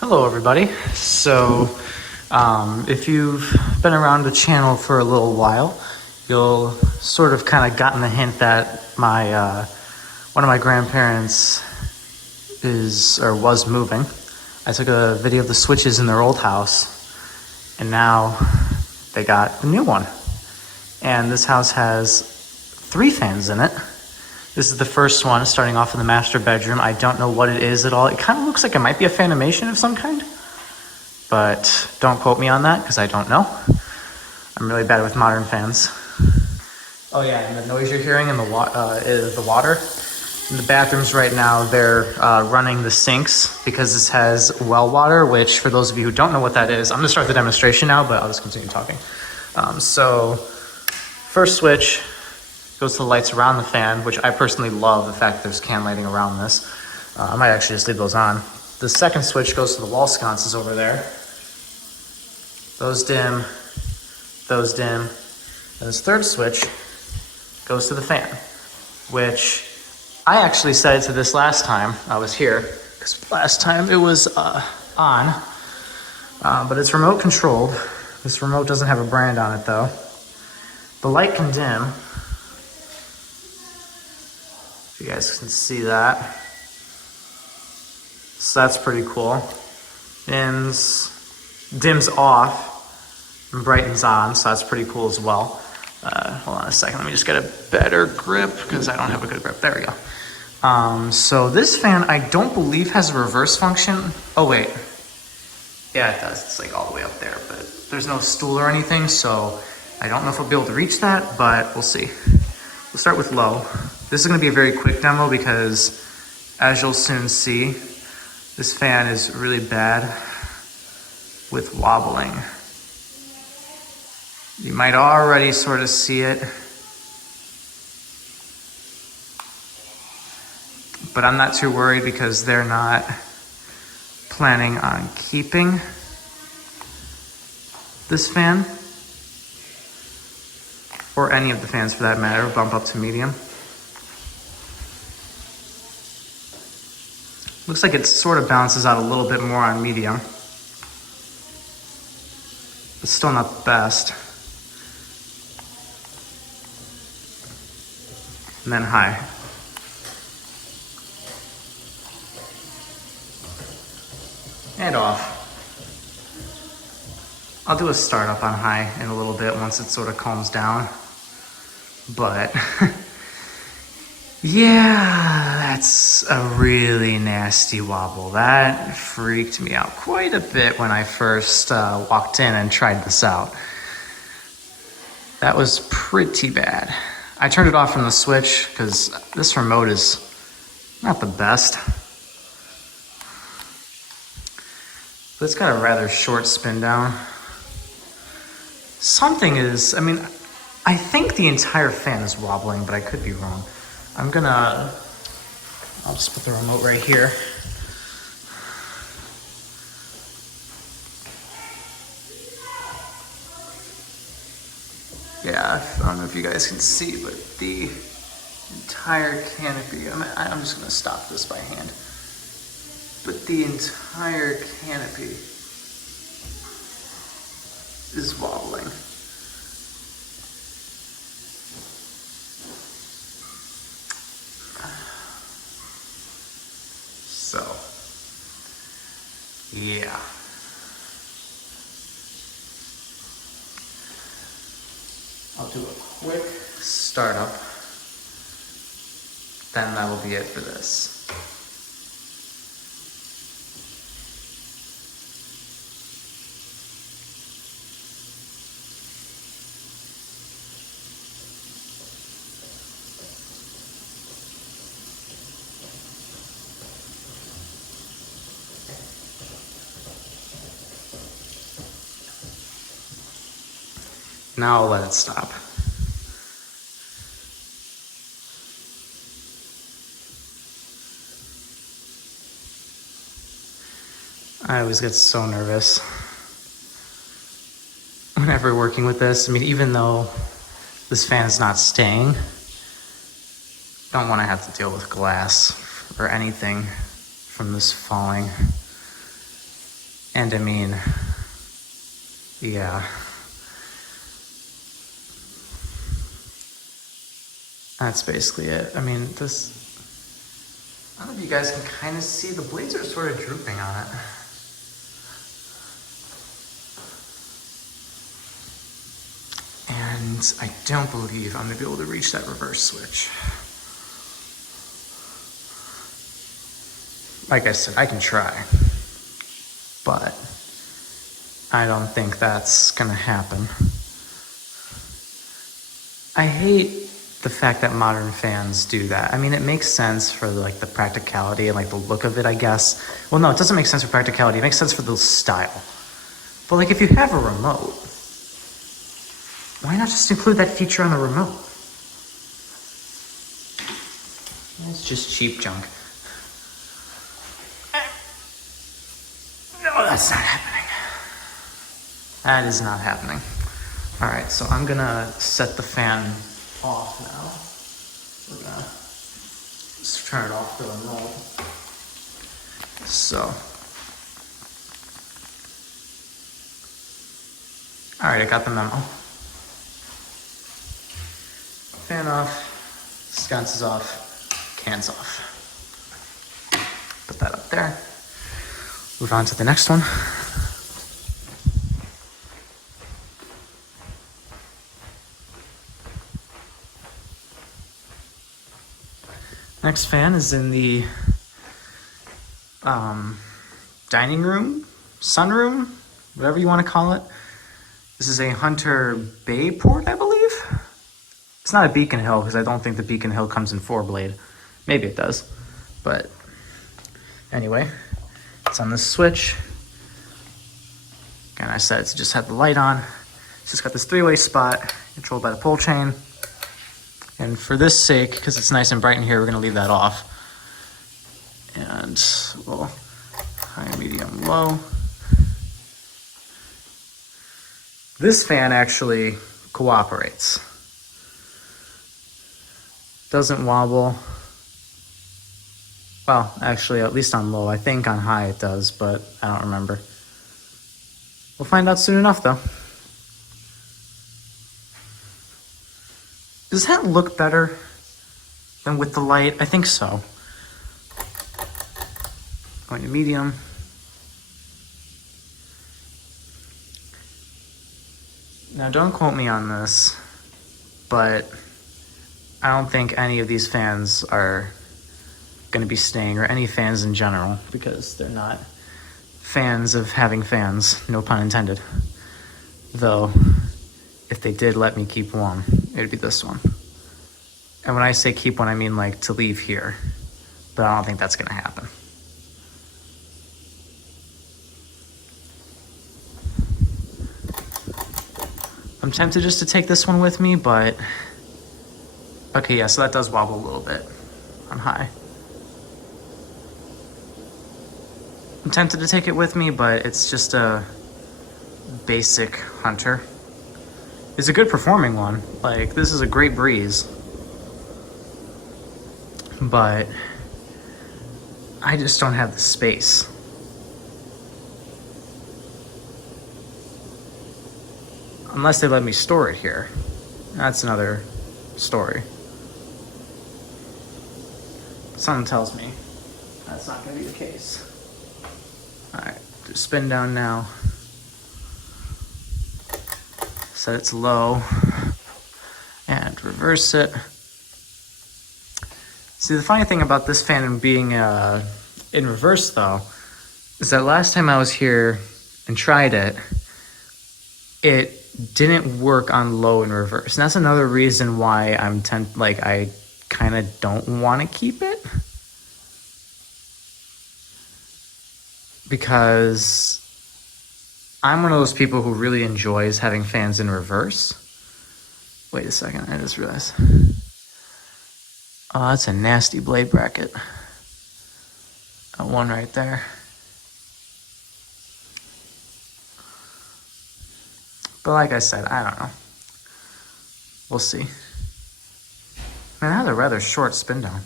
Hello everybody. If you've been around the channel for a little while, you'll sort of kind of gotten the hint that my one of my grandparents was moving. I took a video of the switches in their old house, and now they got the new one. And this house has 3 fans in it. This is the first one, starting off in the master bedroom. I don't know what it is at all. It kind of looks like it might be a fanimation of some kind, but don't quote me on that because I don't know. I'm really bad with modern fans. Oh yeah, and the noise you're hearing in is the water. In the bathrooms right now, they're running the sinks because this has well water, which for those of you who don't know what that is, I'm gonna start the demonstration now, but I'll just continue talking. First switch goes to the lights around the fan, which I personally love the fact that there's can lighting around this. I might actually just leave those on. The second switch goes to the wall sconces over there. Those dim. And this third switch goes to the fan, which I actually set it to this last time I was here, because last time it was on, but it's remote controlled. This remote doesn't have a brand on it though. The light can dim. If you guys can see that. So that's pretty cool. Dims off and brightens on, so that's pretty cool as well. Hold on a second, let me just get a better grip because I don't have a good grip. There we go. So this fan, I don't believe has a reverse function. Oh wait, yeah it does, it's like all the way up there, but there's no stool or anything, so I don't know if I'll be able to reach that, but we'll see. We'll start with low. This is gonna be a very quick demo because, as you'll soon see, this fan is really bad with wobbling. You might already sort of see it, but I'm not too worried because they're not planning on keeping this fan, or any of the fans for that matter, bump up to medium. Looks like it sort of balances out a little bit more on medium, but still not the best. And then high. And off. I'll do a startup on high in a little bit once it sort of calms down. But yeah, that's a really nasty wobble. That freaked me out quite a bit when I first walked in and tried this out. That was pretty bad. I turned it off from the switch because this remote is not the best. But it's got a rather short spin down. Something is, I think the entire fan is wobbling, but I could be wrong. I'll just put the remote right here. Yeah, I don't know if you guys can see, but the entire canopy, I'm just gonna stop this by hand. But the entire canopy is wobbling. So, yeah. I'll do a quick startup, then that will be it for this. Now I'll let it stop. I always get so nervous whenever working with this. Even though this fan is not staying, don't want to have to deal with glass or anything from this falling. And I mean, yeah. That's basically it. I mean, this, I don't know if you guys can kind of see, the blades are sort of drooping on it. And I don't believe I'm gonna be able to reach that reverse switch. Like I said, I can try, but I don't think that's gonna happen. I hate the fact that modern fans do that. I mean, it makes sense for like the practicality and like the look of it, I guess. Well, no, it doesn't make sense for practicality. It makes sense for the style. But like if you have a remote, why not just include that feature on the remote? It's just cheap junk. No, that's not happening. That is not happening. All right, so I'm gonna set the fan off now. We're gonna just turn it off for the remote. So, all right, I got the memo. Fan off, sconces off, cans off. Put that up there. Move on to the next one. Next fan is in the dining room, sunroom, whatever you want to call it. This is a Hunter Bayport, I believe. It's not a Beacon Hill because I don't think the Beacon Hill comes in 4-blade. Maybe it does, but anyway, it's on this switch. Again, I said it's just had the light on. It's just got this 3-way spot controlled by the pull chain. And for this sake, because it's nice and bright in here, we're gonna leave that off. And we'll high, medium, low. This fan actually cooperates. Doesn't wobble. Well, actually, at least on low. I think on high it does, but I don't remember. We'll find out soon enough, though. Does that look better than with the light? I think so. Going to medium. Now, don't quote me on this, but I don't think any of these fans are going to be staying, or any fans in general, because they're not fans of having fans, no pun intended. Though, if they did let me keep one, it'd be this one. And when I say keep one, I mean like to leave here, but I don't think that's going to happen. I'm tempted just to take this one with me, but okay, yeah, so that does wobble a little bit on high. I'm tempted to take it with me, but it's just a basic Hunter. It's a good performing one. Like, this is a great breeze. But I just don't have the space. Unless they let me store it here. That's another story. Something tells me that's not going to be the case. Alright, do spin down now. Set it to low. And reverse it. See, the funny thing about this fan being in reverse, though, is that last time I was here and tried it, it didn't work on low and reverse. And that's another reason why I kind of don't want to keep it. Because I'm one of those people who really enjoys having fans in reverse. Wait a second, I just realized. Oh, that's a nasty blade bracket. That one right there. But like I said, I don't know. We'll see. Man, that has a rather short spin down.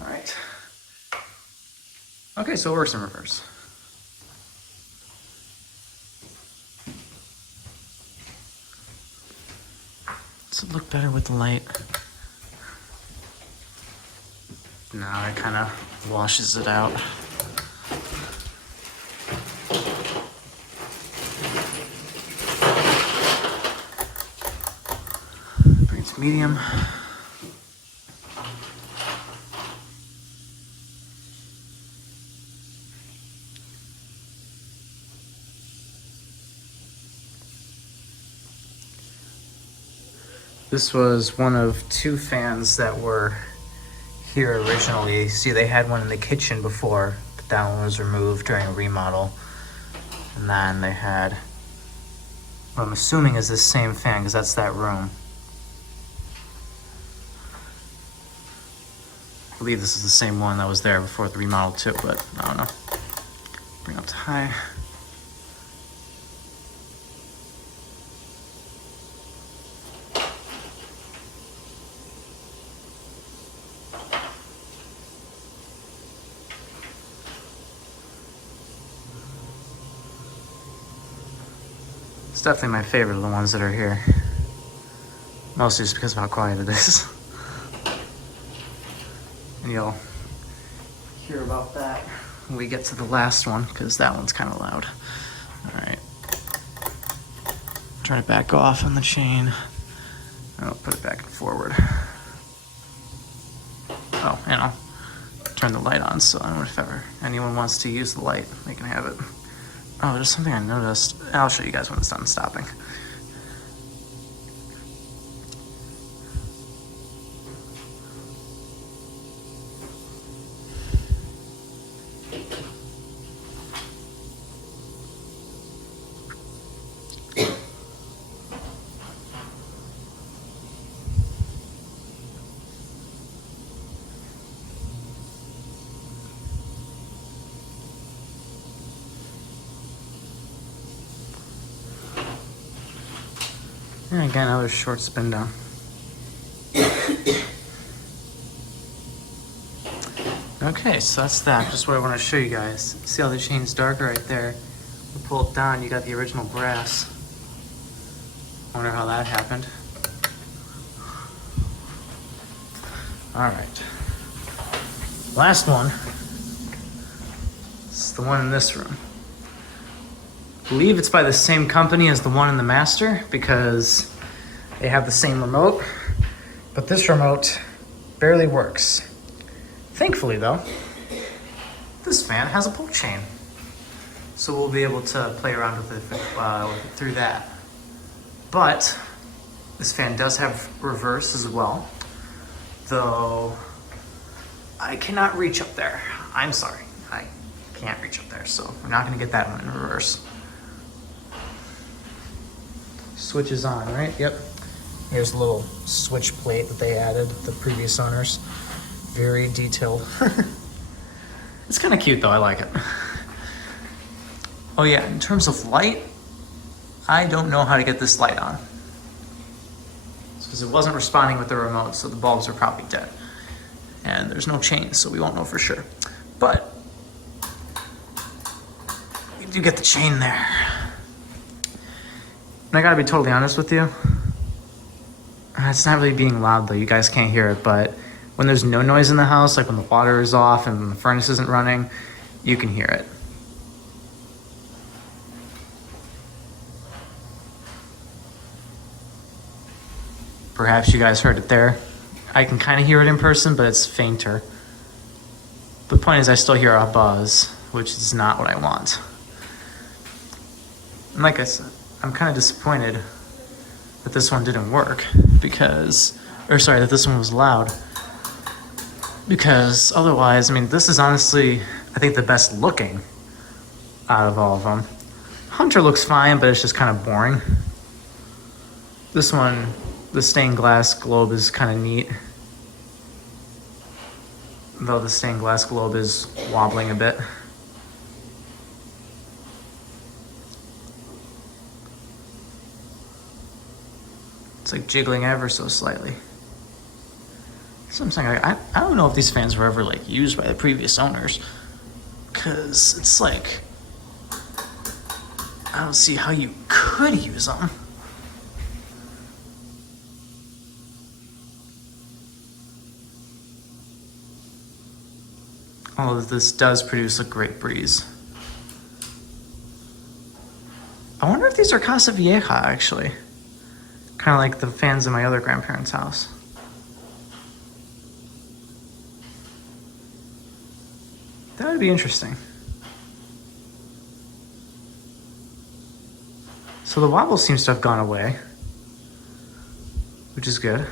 All right. Okay, so it works in reverse. Does it look better with the light? Now it kind of washes it out. Bring it to medium. This was one of 2 fans that were here originally. See, they had one in the kitchen before, but that one was removed during a remodel. And then they had, what I'm assuming is this same fan, because that's that room. I believe this is the same one that was there before the remodel too, but I don't know. Bring up to high. It's definitely my favorite of the ones that are here. Mostly just because of how quiet it is. And you'll hear about that when we get to the last one, because that one's kind of loud. All right. Try to back off on the chain. I'll put it back and forward. Oh, and I'll turn the light on, so I don't know if ever anyone wants to use the light, they can have it. Oh, there's something I noticed. I'll show you guys when it's done stopping. And again, another short spin down. Okay, so that's that. Just what I want to show you guys. See how the chain's darker right there? You pull it down, you got the original brass. Wonder how that happened. All right. Last one. It's the one in this room. I believe it's by the same company as the one in the master because they have the same remote, but this remote barely works. Thankfully though, this fan has a pull chain, so we'll be able to play around with it through that. But this fan does have reverse as well, though I cannot reach up there. I'm sorry, I can't reach up there, so we're not gonna get that one in reverse. Switch is on, right? Yep. Here's a little switch plate that they added, the previous owners. Very detailed. It's kind of cute though, I like it. Oh yeah, in terms of light, I don't know how to get this light on. Because it wasn't responding with the remote, so the bulbs are probably dead. And there's no chain, so we won't know for sure. But we do get the chain there. And I gotta be totally honest with you. It's not really being loud though, you guys can't hear it, but when there's no noise in the house, like when the water is off and the furnace isn't running, you can hear it. Perhaps you guys heard it there. I can kind of hear it in person, but it's fainter. The point is I still hear a buzz, which is not what I want. And like I said, I'm kind of disappointed that this one didn't work that this one was loud. Because otherwise, I mean, this is honestly, I think, the best looking out of all of them. Hunter looks fine, but it's just kind of boring. This one, the stained glass globe is kind of neat. Though the stained glass globe is wobbling a bit. It's like jiggling ever so slightly. So I'm saying, I don't know if these fans were ever like used by the previous owners, because it's like, I don't see how you could use them. Although this does produce a great breeze. I wonder if these are Casa Vieja, actually. Kind of like the fans in my other grandparents' house. That would be interesting. So the wobble seems to have gone away, which is good.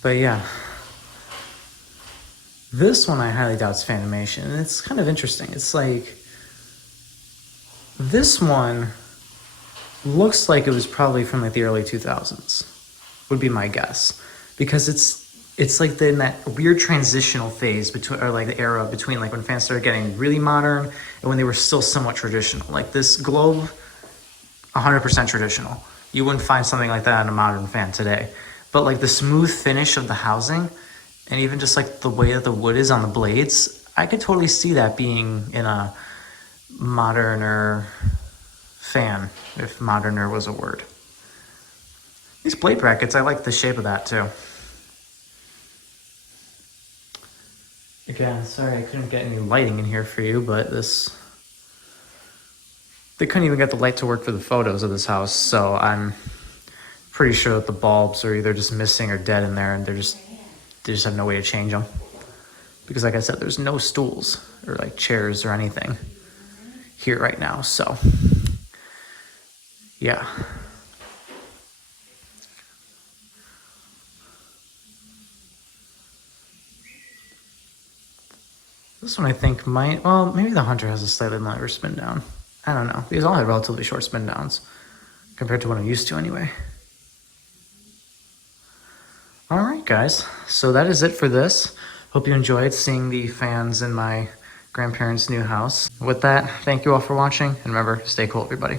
But yeah, this one I highly doubt is Fanimation, and it's kind of interesting. It's like, this one looks like it was probably from like the early 2000s, would be my guess, because it's like in that weird transitional phase between, or like the era between like when fans started getting really modern and when they were still somewhat traditional. Like this globe, 100% traditional. You wouldn't find something like that in a modern fan today. But like the smooth finish of the housing, and even just like the way that the wood is on the blades, I could totally see that being in a moderner fan, if moderner was a word. These blade brackets, I like the shape of that too. Again, sorry I couldn't get any lighting in here for you, but they couldn't even get the light to work for the photos of this house, so I'm pretty sure that the bulbs are either just missing or dead in there, and they just have no way to change them. Because like I said, there's no stools or like chairs or anything here right now, so yeah. This one I think might, well, maybe the Hunter has a slightly longer spin down. I don't know. These all had relatively short spin downs compared to what I'm used to anyway. All right, guys. So that is it for this. Hope you enjoyed seeing the fans in my grandparents' new house. With that, thank you all for watching, and remember, stay cool, everybody.